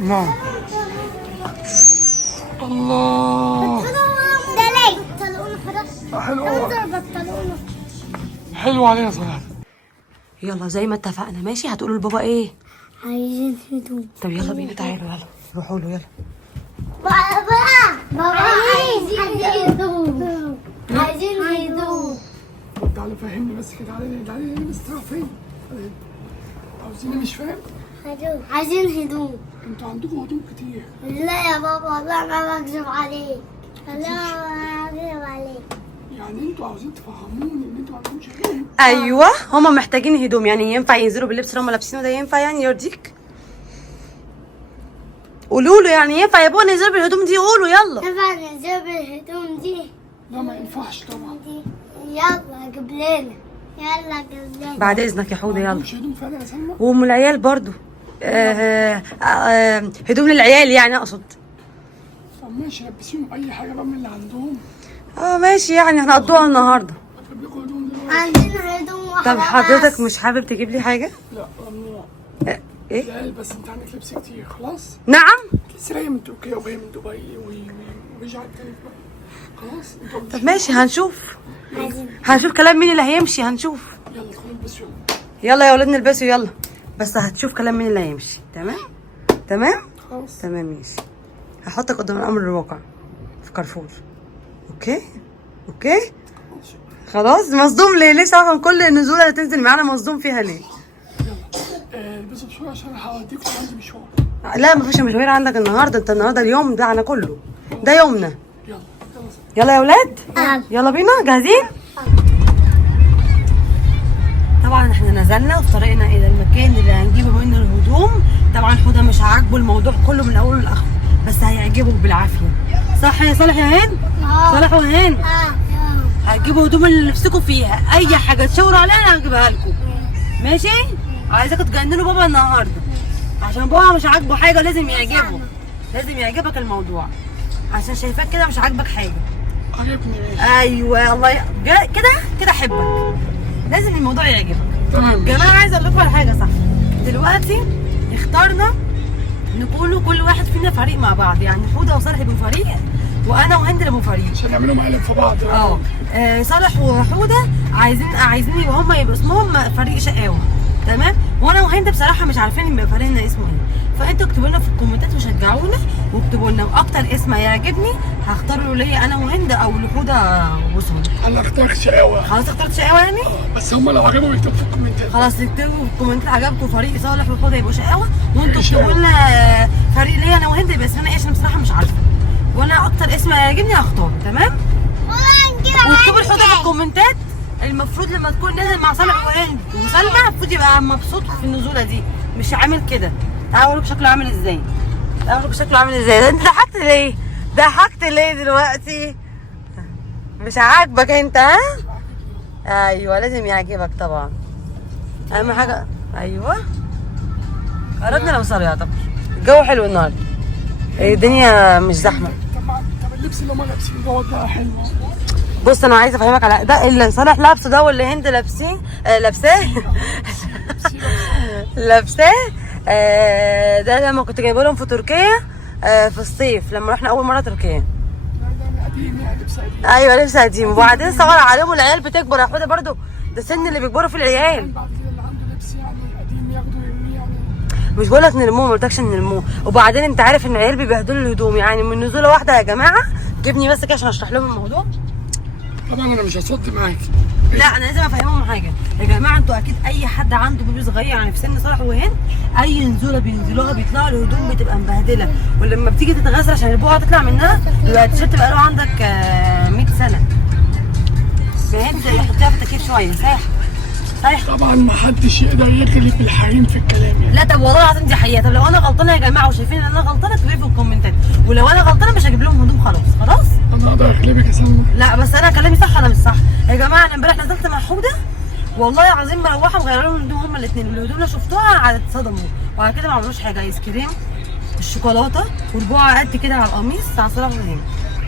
نعم. الله ده ليه بطلونه خلاص. حلو أوي. بطلونه حلو علينا صراحة. يلا زي ما اتفقنا ماشي. هتقولوا لبابا ايه؟ عايزين هدوم. طب يلا بينا تعالوا يلا روحوا له يلا. بابا عايزين هدوم. عايزين هدوم. تعالى فهمني بس كده. تعالى بس رايح فين؟ عاوزين مش فاهم؟ هدوم. عايزين هدوم. انتوا عندكم هدوم كتير. لا يا بابا والله ما بكذب عليك. لا ما بكذب عليك. يعني انتوا عاوزين تفهموني ان انتوا ما عندكمش هدوم؟ ايوه هما محتاجين هدوم. يعني ينفع ينزلوا باللبس اللي هما لابسينه ده؟ ينفع يعني يرضيك؟ قولوا له يعني ينفع يا بابا ننزلوا بالهدوم دي؟ قولوا يلا. ينفع نجيب الهدوم دي؟ لا ما ينفعش طبعا. يلا جيب لنا. يلا جيب لنا. بعد اذنك يا حوده يلا. مش هدوم فعلا يا سلمى؟ وام العيال برضو هدوم للعيال يعني اقصد. طب ماشي لبسيهم اي حاجه بقى من اللي عندهم. ماشي يعني هنقضوها النهارده. اجيب لكم هدوم دلوقتي. عندنا هدوم واحدة. طب حضرتك مش حابب تجيب لي حاجه؟ لا ممنوع. ايه؟ لا بس انت عندك لبس كتير خلاص. نعم. لسه جايه من تركيا وجايه من دبي ورجعت تاني بقى. خلاص انتوا طب ماشي هنشوف كلام مين اللي هيمشي. هنشوف. يلا ادخلوا البسوا. يلا يا ولاد نلبسوا يلا. بس هتشوف كلام مين اللي هيمشي. تمام خلاص تمام ماشي. هحطك قدام الامر الواقع في كارفور. اوكي خلاص. مصدوم ليه ساعة كل النزولة اللي تنزل معانا مصدوم فيها ليه؟ البسوا بسرعه عشان هوديكم عندي مشوار. لا مفيش مشوار عندك النهارده. انت النهارده اليوم بتاعنا كله. ده يومنا. يلا يلا يا ولاد يلا بينا جاهزين. طبعا احنا نزلنا وفي طريقنا الى المكان اللي هنجيبه منه الهدوم. طبعا حوده مش عاجبه الموضوع كله من اوله لاخره بس هيعجبه بالعافيه. صح يا صالح يا هند؟ صالح وهند هتجيبوا هدوم اللي نفسكم فيها. اي حاجه تشاوروا عليها انا هجيبها لكم. ماشي؟ عايزاكم تجننوا بابا النهارده عشان بابا مش عاجبه حاجه. لازم يعجبه. لازم يعجبك الموضوع عشان شايفاك كده مش عاجبك حاجه. عجبني. ايوه الله كده احبك. لازم الموضوع يعجبك. تمام. جماعه عايزه اقول لكم على حاجه. صح دلوقتي اخترنا نكونوا كل واحد فينا فريق مع بعض. يعني حوده وصالح يبقوا فريق وانا وهند يبقوا فريق عشان نعملوا مقلب في بعض. صالح وحوده عايزين يبقى هم يبقوا اسمهم فريق شقاوه. تمام. وانا وهند بصراحه مش عارفين يبقى فريقنا اسمه ايه. فانتوا اكتبوا لنا في الكومنتات وشجعونا واكتبوا لنا واكتر اسم هيعجبني هختاره ليا انا وهند او لحوده وصالح. انا اخترت شقاوه. خلاص اخترت شقاوه يعني. بس هم لو عجبهم يكتبوا في الكومنتات. خلاص اكتبوا في الكومنتات عجبكم فريق صالح وحوده يبقوا شقاوه. وانتوا اكتبوا لنا فريق ليا انا وهند يبقى اسمنا ايه عشان بصراحه مش عارفه. وانا اكتر اسم هيعجبني هختاره. تمام. واكتبوا لحوده في الكومنتات. المفروض لما تكون نازل مع صالح وهند وسلمى المفروض يبقى مبسوط في النزوله دي مش عامل كده. تعالوا اوريكم شكله عامل ازاي. انت ضحكت ليه دلوقتي؟ مش عاجبك انت؟ ها ايوه لازم يعجبك طبعا. اهم حاجه ايوه قربنا نوصل يا طب. الجو حلو النهارده. الدنيا مش زحمه. طب اللبس اللي هم لابسين دوت ده حلو. بص انا عايزه افهمك على ده اللي صالح لابسه ده واللي هند لابساه ده لما كنت جايبه لهم في تركيا في الصيف لما رحنا اول مره تركيا. قديم يعني لبس قديم. ايوه لبس قديم. وبعدين صغر عليهم العيال بتكبر يا حوده برضو. ده سن اللي بيكبروا في العيال. بعد كده اللي عنده لبس يعني قديم ياخده يرميه يعني. مش بقولك نرموه ما قلتلكش نرموه. وبعدين انت عارف ان العيال بيبهدلوا الهدوم يعني من نزوله واحده. يا جماعه جبني بس كده عشان اشرح لهم الموضوع. طبعا انا مش هصد معاك. لا انا لازم افهمهم حاجه يا جماعه. انتوا اكيد اي حد عنده بيبي صغير يعني في سن صالح وهند اي نزوله بينزلوها بيطلعوا الهدوم بتبقى مبهدله. ولما بتيجي تتغسل عشان البقعه تطلع منها يبقى التيشيرت بقى له عندك 100 سنه. فهند يحطيها في التكييف شويه صحيح. طبعا ما حدش يقدر يغلب الحريم في الكلام يعني. لا طب والله العظيم دي حقيقه. طب لو انا غلطانه يا جماعه وشايفين ان انا غلطانه اكتبوا لي في الكومنتات. ولو انا غلطانه مش هجيب لهم هدوم خلاص. انا اقدر اغلبك يا سلمى. لا بس انا كلامي صح ولا مش صح يا جماعه؟ انا امبارح نزلت مع حوده والله العظيم مروحه مغيره لهم الهدوم هما الاثنين. والهدوم اللي شفتوها اتصدموا وعلى كده ما عملوش حاجه. ايس كريم الشوكولاته والبقعه قد كده على القميص بتاع صالح وهند.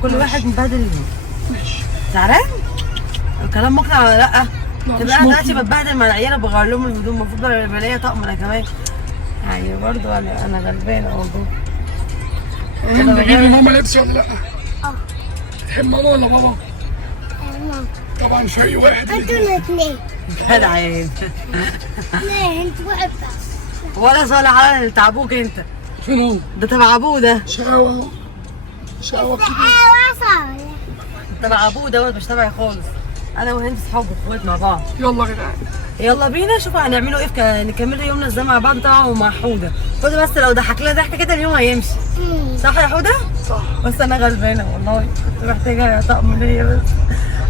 كل واحد مبهدل الهدوم. ماشي. زعلان؟ الكلام مقنع ولا لا؟ لا، تبقى مش انا دلوقتي مقنع. بتبهدل مع العيال بغير لهم الهدوم. المفروض بلاقي طقم انا كمان. يعني برضو انا غلبانه برضو. هند جيبي ماما لبس ولا لا؟ اه. تحب ماما ولا بابا؟ ماما. طبعا في اي واحد. انتوا الاثنين. جدع يا هند. ليه انت واحد بس؟ ولا صالح على تعبوك انت. فين هو؟ ده تبع ابوه ده. شقاوة اهو. شقاوة كده. صالح. تبع ابوه دوت مش تبعي خالص. انا وهند صحاب واخوات مع بعض. يلا يا جدعان. يلا بينا شوف هنعملوا ايه نكملوا يومنا ازاي مع بعض طبعا ومع حوده. حوده بس لو ضحك لها ضحكه كده اليوم هيمشي. صح يا حوده؟ صح. بس انا غلبانه والله كنت محتاجه طقم ليا بس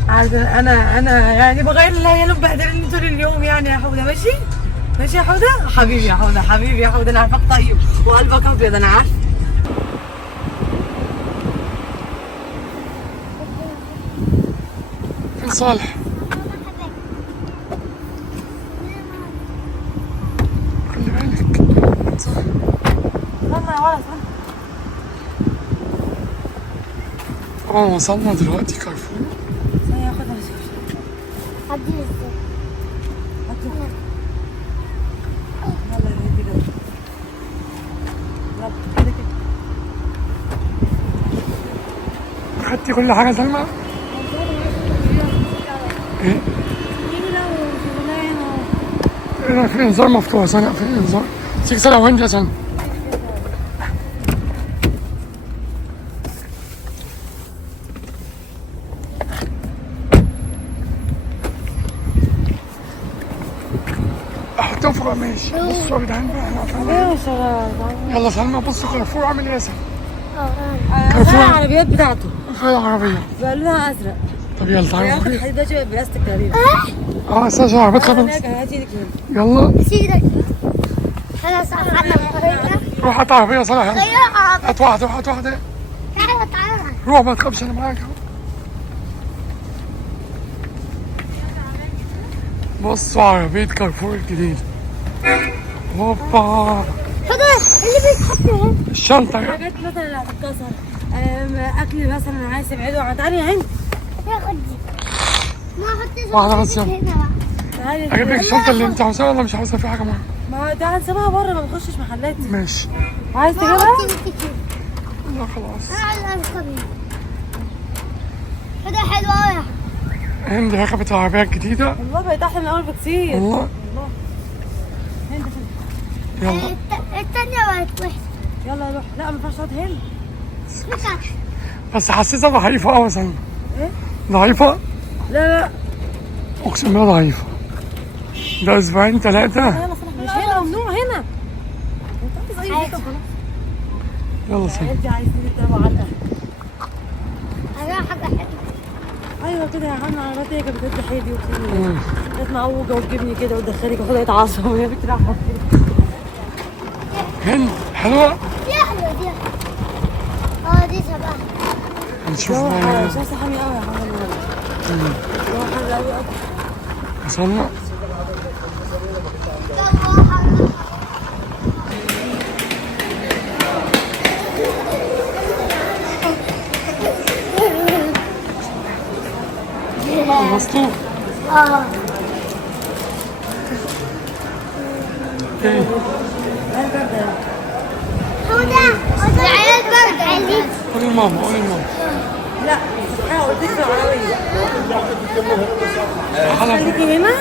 عشان انا يعني بغير العيال مبهدلني طول اليوم يعني يا حوده. ماشي؟ ماشي يا حوده؟ حبيبي يا حوده حبيبي يا حوده انا عارفاك طيب وقلبك ابيض انا عارفه. فين صالح؟ خلي بالك. يلا يا ولد طبعا وصلنا دلوقتي كارفور. ثانيه ياخدها بس. هدي ازاي؟ يلا يا هندي كده. يلا كده كده. خدتي كل حاجة سلمى؟ ايه؟ ايه ده في انذار مفتوح سنة في انذار. تيجي سنة وين يا سنة؟ احطهم فوق ماشي. بصوا يا جدعان بقى احنا قفلنا. يلا سلمى بصوا كارفور عامل ايه يا سلمى؟ كارفور العربيات بتاعته فين العربية؟ بقى لونها ازرق. طب يلا تعالوا هياخد نوريها. الحديد ده شبه بلاستيك تقريبا. استاذ عربيات خلاص. هاتي ايدك هنا. يلا سيدك. خلاص انا روح هات عربية صالح يلا. ايوه. هات واحدة هات واحدة. تعالى تعالى. روح ما تخافش انا معاك اهو. بصوا عربية كارفور الجديدة. هوبا. هذا اللي بيتحط هنا. الشنطة يا حاجات مثلا اللي هتتكسر اكل مثلا عايز تبعده عن تعالي يا هند. ياخد دي. ما احطش واحدة بس يلا. هنا بقى. تعالي اجيب لك الشنطة اللي انت عاوزاها ولا مش عاوزها في حاجة معاها؟ ما ده هنسيبها بره ما بنخشش محلات. ماشي. عايز ما تجيبها؟ احط انت كده. لا خلاص. انا عايز اركب هنا. هذا حلو قوي. هند ركبت العربية الجديدة. والله بقت احلى من الاول بكتير. والله. والله. هند يلا. الثانية بقت وحشة. يلا روح. لا ما ينفعش تقعد هند. بس حسيتها ضعيفة أوي يا سلمى. ايه؟ ضعيفة؟ لا لا أقسم بالله ضعيفة. ده أسبوعين ثلاثة. يلا صلاح مش هنا ممنوع هنا. انت زي كده خلاص. يلا سلمى. انت عايزين تتابعوا على الاهل. انا حاجة حلوة. ايوه كده يا عم العربيات هي كانت بتدي حيدي وكده كانت معوجه وتجيبني كده وتدخلك وخدها يتعصب وهي بتلعب كده. هند حلوة؟ دي حلوة دي. دي شبهها. هنشوف بقى. شمس حامي قوي يا حمام. حلو قوي قوي. وصلنا. خلصتوا؟ ايه؟ هدى العيال برد عايزين. قولي لماما قولي لماما. لا انا قلت لك في العربيه خلاص. خليكي هنا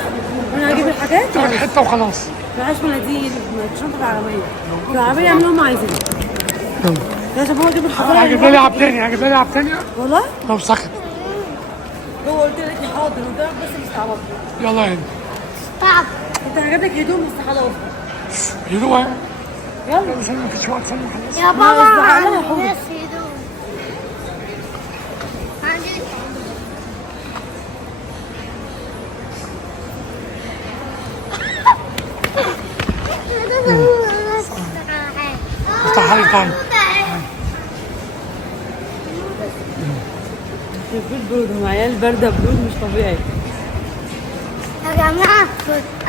وانا هجيب الحاجات. تاخد حتة وخلاص. معاش مناديل شنطه العربيه. في العربيه يعملوا هم عايزينه. يلا. لازم هو يجيب الحاجات. هجيب لي لعب تاني هجيب لي لعب تاني والله لو سخن. هو قلت لك حاضر قدامك بس مش تعبط. يلا يا هند. تعب. انت هجيب لك هدوم بس خلاص. هدوء. يلا يلا سلمى مفيش وقت سلمى خلاص. يا ما بابا يزعلها يا عندي حبيبي. ناس يدوم. عندي تعالي تعالي. البيت برود هم عيال باردة برود مش طبيعي. يا جماعة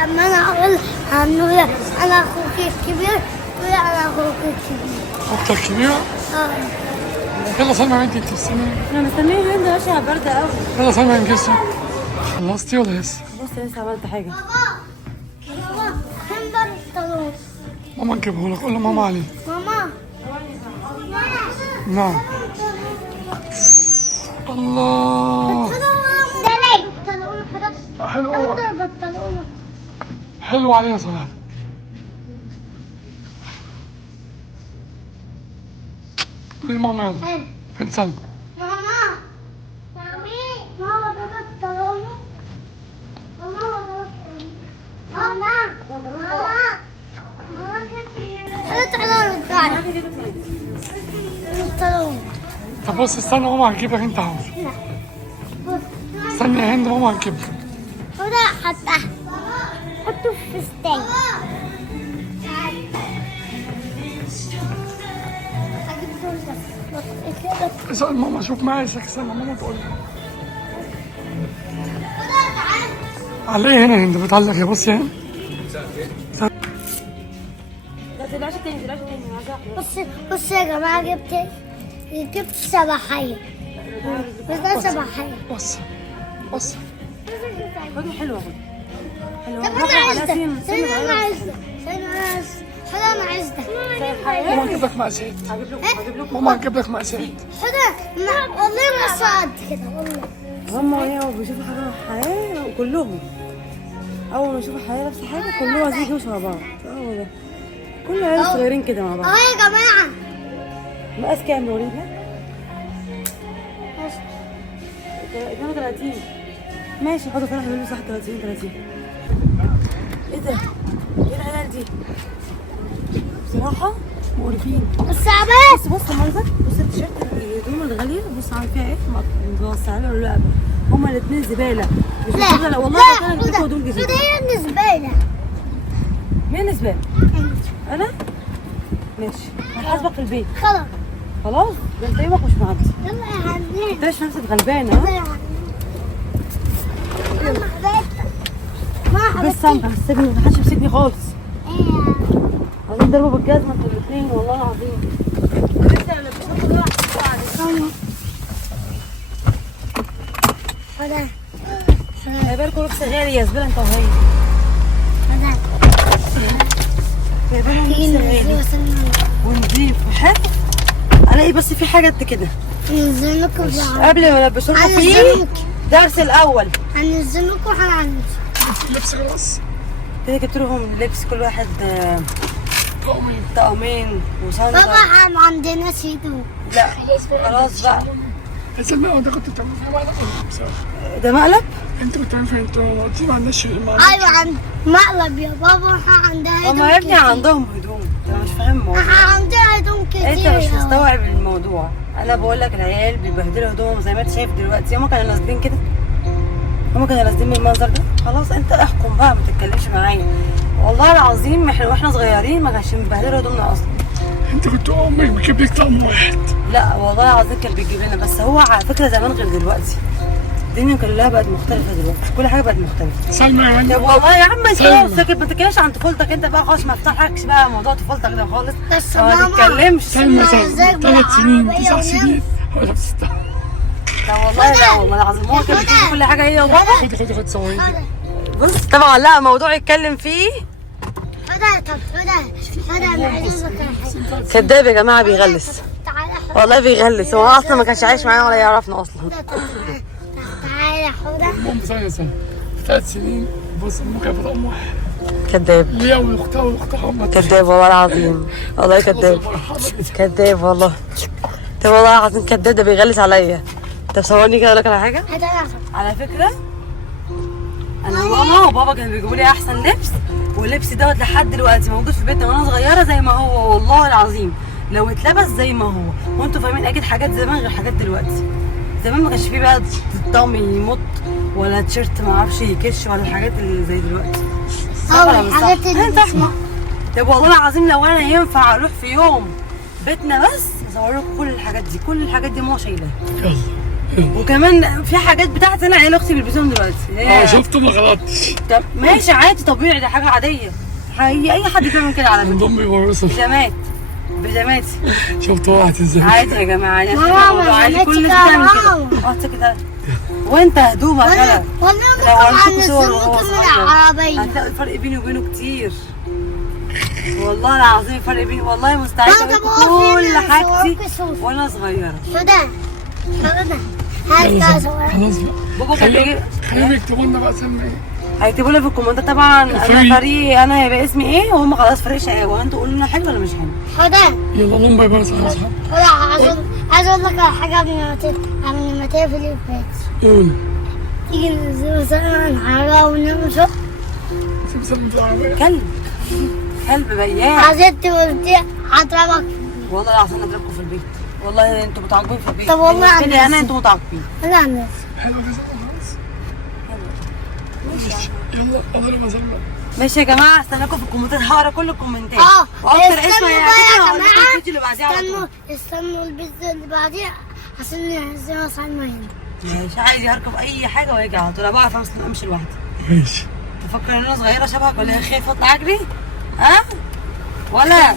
أما أنا أقول عنه أنا أخوك الكبير ولا أنا أخوك الكبير. أختك كبيرة؟ يلا سلمى يا بنتي انت بتستني. انا مستنيه هند ماشية باردة قوي. يلا سلمى انجزي. خلصتي ولا لسه؟ بص لسه عملت حاجة. بابا فين بنطلون؟ ماما نجيبه لك، قول له ماما عليه. ماما نعم. الله حلو حلو عليه يا صلاح. قولي ماما يلا. فين سلمى؟ طب بص استنى ماما هتجيب لك انت اهو. استني يا هند ماما هتجيب لك. حطه في فستان. اسأل ماما شوف مقاسك. استنى ماما تقول لك. عليه هنا هند بتعلق يا بص يا هند. بص يا جماعة جبت سباحية. بس سباحية. بص خدي حلوه حلوه. طب أنا عايزة. أنا عايزة. ماما هتجيب لك مقاسات. ماما هتجيب لك مقاسات. والله ما صعد كده والله. هم ايه بيشوفوا حاجه حياه كلهم اول ما يشوفوا حياه نفس حاجه كلهم عايزين يجوا شبه بعض. ده كل العيال صغيرين كده مع بعض. يا جماعة مقاس كام يا وليد؟ 32 ماشي. حاضر فرح بيلبس 31 ايه ده؟ ايه العيال دي؟ بصراحة مقرفين. بص المنظر. بص التيشيرت الهدوم الغالية. بص عامل فيها ايه؟ متوسع له ولا لا؟ هما الاثنين زبالة. مش لا لا والله انا جبت هدوم جديدة. ده هي الزبالة. مين زبالة؟ انا؟ ماشي هحاسبك في البيت. خلاص ده انت يومك مش معدي. يلا يا هندسة. انت مش نفسك غلبانة ها؟ بس سامحة هسيبني محدش يمسكني خالص. عايزين ضربوا بالجزمة انتوا الاثنين والله العظيم. خلي بالكوا لبس غالي يا زبالة انت وهي. خلي بالكوا لبس غالي ونضيف وحلو. الاقي بس في حاجة قد كده. قبل ما البسولكوا فيه درس الأول. هنزلكوا حاجة لبس خلاص. كده جبت لهم لبس كل واحد طقمين وصندل. بابا احنا ما عندناش هدوم. لا خلاص بقى. سلمى انت كنت بتعمل فيها مقلب. ده مقلب؟ انت كنت بتعمل فيها انت قلت لي ما عندناش مقلب. ايوه عند مقلب يا بابا. احنا عندنا هدوم. هما يا ابني عندهم هدوم. انت مش فاهم الموضوع. احنا عندنا هدوم كتير. انت مش مستوعب الموضوع. انا بقول لك العيال بيبهدلوا هدومهم زي ما انت شايف دلوقتي. هما كانوا نازلين كده. هما كانوا نازلين من المنظر ده. خلاص انت احكم بقى ما تتكلمش معايا. والله العظيم احنا واحنا صغيرين ما كانش مبهدلوا هدومنا اصلا. انت كنت امك بتجيب لك طقم واحد. لا والله العظيم كان بيجيب لنا. بس هو على فكره زمان غير دلوقتي. الدنيا كلها بقت مختلفه دلوقتي. كل حاجه بقت مختلفه. سلمى يا هند. طب والله يا عم انت ساكت ما تتكلمش عن طفولتك انت بقى خلاص. ما افتحلكش بقى موضوع طفولتك ده خالص. بس ما تتكلمش. سلمى 3 سنين 9 سنين ولا 6. لا والله لا والله العظيم هو كان بيجيب كل حاجه هي يا بابا. خد صوري. بص طبعا لا موضوع يتكلم فيه. انا عايزك. كداب يا جماعه بيغلس. والله بيغلس. هو اصلا ما كانش عايش معانا ولا يعرفنا اصلا. تعالى حوده. المهم ثانية 3 سنين. بص امك كانت بطقم واحد. كداب. ليا واختها هم. كداب والله العظيم. والله كداب. كداب والله. طب والله العظيم كداب. ده بيغلس عليا. طب صورني كده اقول لك على حاجه. على فكره انا ماما وبابا كانوا بيجيبوا لي احسن لبس. واللبس دوت لحد دلوقتي موجود في بيتنا وانا صغيره زي ما هو والله العظيم. لو اتلبس زي ما هو. وانتوا فاهمين اكيد حاجات زمان غير حاجات دلوقتي. زمان ما كانش فيه بقى طقم يمط ولا تيشيرت ما اعرفش يكش ولا الحاجات اللي زي دلوقتي. الحاجات انت احمر. طب والله العظيم لو انا ينفع اروح في يوم بيتنا بس اصور لكم كل الحاجات دي. كل الحاجات دي ماما شايلاها. وكمان في حاجات بتاعتي انا عيال اختي بيلبسوهم دلوقتي. شفته ما غلطتش. طب ماشي عادي طبيعي. ده حاجه عاديه. اي حد بيعمل كده على فكره. امي بيورثوا بيجاماتي. شفت واحد ازاي. عادي يا جماعه. ماما عادي كل الناس بتعمل كده. اقعد ساكت. وانت هدومك غلط. والله ممكن هنزلوك من العربيه. هتلاقي الفرق بيني وبينه كتير. والله العظيم فرق بين، والله مستعده بابا اقول بابا كل فين حاجتي صورك؟ وانا صغيره. شدان شدان هات يلا كده سمي. صورك. خلاص بقى. بابا كان بيجي خليهم يكتبوا لنا بقى سمي ايه. هيكتبوا لي في الكومنتات طبعا انا فريق. فريق، انا هيبقى اسمي ايه، وهم خلاص فريق شقاوه، انتوا قولوا لنا حلو ولا مش حلو. شدان يلا لهم باي باي يا اصحاب. عايز اقول لك على حاجه قبل ما تقفل البيت. قول. تيجي ننزل مثلا حاجه ونمشي. سيب سلم في العربية. كلب بياع. عايزين تقولي هضربك. والله العظيم اضربكم في البيت، والله انتوا متعاقبين في البيت. طب والله بالنسبة لي عندي انا انتوا متعاقبين. انا الناس. حلو كده خلاص. ماشي. يلا اضرب ازرق. ماشي يا جماعه، استناكم في الكومنتات، هقرا كل الكومنتات. واكتر اسم استنوا هيعجبني بقى يا هقول لكم جماعه. الفيديو اللي بعديه على طول. استنوا البيتزا اللي بعديها عشان نهزمها صعيد هنا. ماشي، عايز يركب اي حاجه ويجي على طول. انا بعرف امشي لوحدي. ماشي. تفكر ان انا صغيره شبهك ولا ايه؟ خايف اطلع اجري؟ ها؟ ولا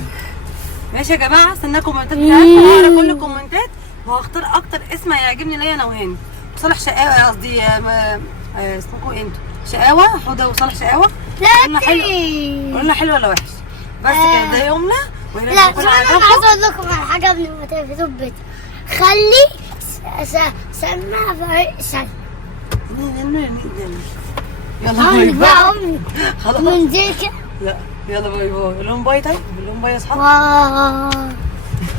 ماشي يا جماعه، استناكم الكومنتات بتاعتكم، هقرا كل الكومنتات وهختار اكتر اسم هيعجبني ليا انا وهند. صالح شقاوه قصدي، اسمكم ايه انتوا؟ شقاوه، حوده وصالح شقاوه. قلنا حلو، قلنا حلو ولا وحش؟ بس كده ده يومنا. لا بس انا عايز اقول لكم على حاجه قبل ما تقفلوا البيت. خلي سمع فريق سلمى. يلا باي عمرك بقى باي. امي خلاص من دي كده. لا يلا باي باي. قول لهم باي. طيب قول لهم باي يا اصحاب. واو.